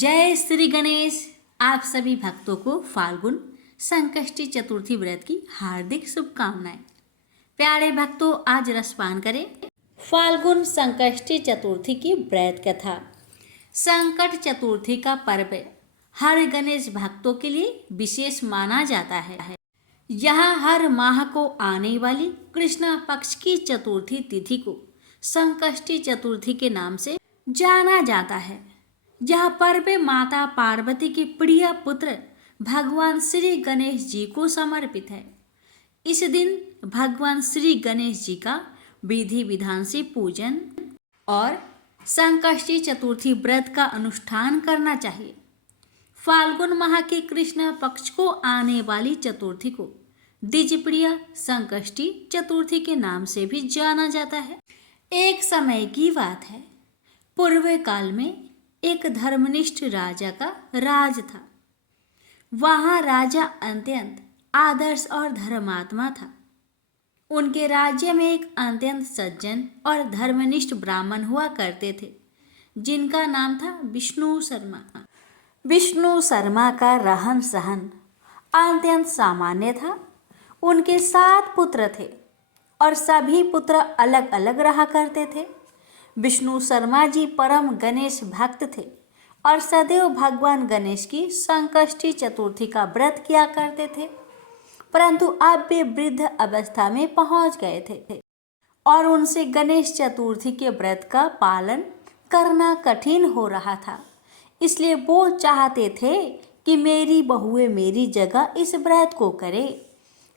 जय श्री गणेश। आप सभी भक्तों को फाल्गुन संकष्टी चतुर्थी व्रत की हार्दिक शुभकामनाएं। प्यारे भक्तों, आज रसपान करें फाल्गुन संकष्टी चतुर्थी की व्रत कथा। संकट चतुर्थी का पर्व हर गणेश भक्तों के लिए विशेष माना जाता है। यहाँ हर माह को आने वाली कृष्ण पक्ष की चतुर्थी तिथि को संकष्टी चतुर्थी के नाम से जाना जाता है। यह पर्व माता पार्वती के प्रिय पुत्र भगवान श्री गणेश जी को समर्पित है। इस दिन भगवान श्री गणेश जी का विधि विधान से पूजन और संकष्टी चतुर्थी व्रत का अनुष्ठान करना चाहिए। फाल्गुन माह के कृष्ण पक्ष को आने वाली चतुर्थी को द्विजप्रिय संकष्टी चतुर्थी के नाम से भी जाना जाता है। एक समय की बात है, पूर्व काल में एक धर्मनिष्ठ राजा का राज था। वहाँ राजा अत्यंत आदर्श और धर्मात्मा था। उनके राज्य में एक अत्यंत सज्जन और धर्मनिष्ठ ब्राह्मण हुआ करते थे, जिनका नाम था विष्णु शर्मा। विष्णु शर्मा का रहन सहन अत्यंत सामान्य था। उनके 7 पुत्र थे और सभी पुत्र अलग अलग रहा करते थे। विष्णु शर्मा जी परम गणेश भक्त थे और सदैव भगवान गणेश की संकष्टी चतुर्थी का व्रत किया करते थे। परंतु अब वे वृद्ध अवस्था में पहुंच गए थे और उनसे गणेश चतुर्थी के व्रत का पालन करना कठिन हो रहा था। इसलिए वो चाहते थे कि मेरी बहुएं मेरी जगह इस व्रत को करें।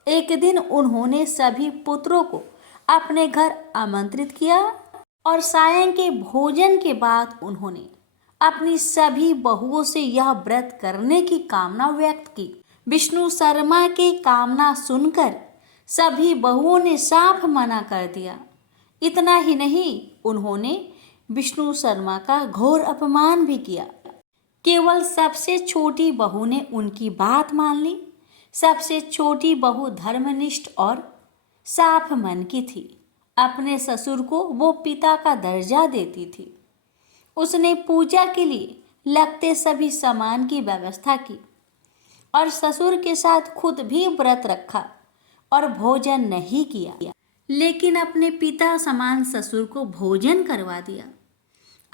एक दिन उन्होंने सभी पुत्रों को अपने घर आमंत्रित किया और सायं के भोजन के बाद उन्होंने अपनी सभी बहुओं से यह व्रत करने की कामना व्यक्त की। विष्णु शर्मा की कामना सुनकर सभी बहुओं ने साफ मना कर दिया। इतना ही नहीं, उन्होंने विष्णु शर्मा का घोर अपमान भी किया। केवल सबसे छोटी बहू ने उनकी बात मान ली। सबसे छोटी बहू धर्मनिष्ठ और साफ मन की थी। अपने ससुर को वो पिता का दर्जा देती थी। उसने पूजा के लिए लगते सभी सामान की व्यवस्था की और ससुर के साथ खुद भी व्रत रखा और भोजन नहीं किया, लेकिन अपने पिता समान ससुर को भोजन करवा दिया।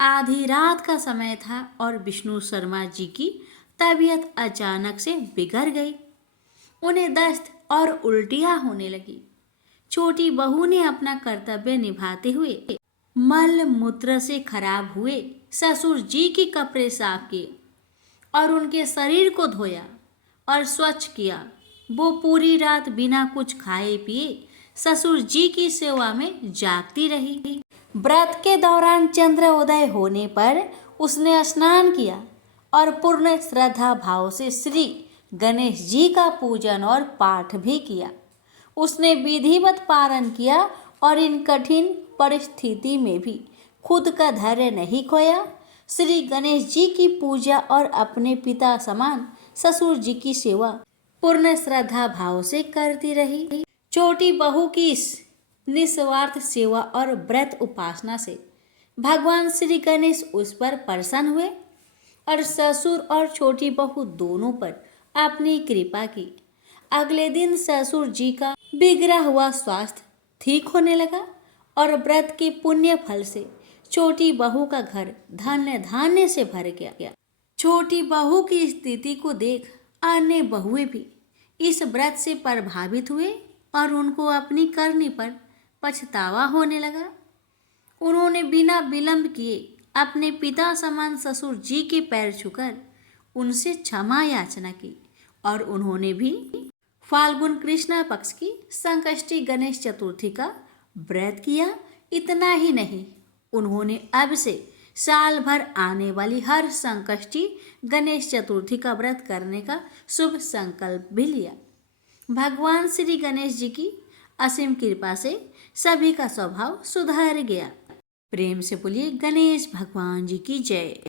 आधी रात का समय था और विष्णु शर्मा जी की तबीयत अचानक से बिगड़ गई। उन्हें दस्त और उल्टियां होने लगी। छोटी बहू ने अपना कर्तव्य निभाते हुए मल मूत्र से खराब हुए ससुर जी के कपड़े साफ किए और उनके शरीर को धोया और स्वच्छ किया। वो पूरी रात बिना कुछ खाए पिए ससुर जी की सेवा में जागती रही। व्रत के दौरान चंद्र उदय होने पर उसने स्नान किया और पूर्ण श्रद्धा भाव से श्री गणेश जी का पूजन और पाठ भी किया। उसने विधिवत पारण किया और इन कठिन परिस्थिति में भी खुद का धैर्य नहीं खोया। श्री गणेश जी की पूजा और अपने पिता समान ससुर जी की सेवा पूर्ण श्रद्धा भाव से करती रही। छोटी बहू की इस निस्वार्थ सेवा और व्रत उपासना से भगवान श्री गणेश उस पर प्रसन्न हुए और ससुर और छोटी बहू दोनों पर अपनी कृपा की। अगले दिन ससुर जी का बिगड़ा हुआ स्वास्थ्य ठीक होने लगा और व्रत के पुण्य फल से छोटी बहू का घर धन्य धान्य से भर गया। छोटी बहू की स्थिति को देख अन्य बहुएं भी इस व्रत से प्रभावित हुए और उनको अपनी करनी पर पछतावा होने लगा। उन्होंने बिना विलंब किए अपने पिता समान ससुर जी के पैर छूकर उनसे क्षमा याचना की और उन्होंने भी फाल्गुन कृष्ण पक्ष की संकष्टी गणेश चतुर्थी का व्रत किया। इतना ही नहीं, उन्होंने अब से साल भर आने वाली हर संकष्टी गणेश चतुर्थी का व्रत करने का शुभ संकल्प भी लिया। भगवान श्री गणेश जी की असीम कृपा से सभी का स्वभाव सुधर गया। प्रेम से बोलिए गणेश भगवान जी की जय।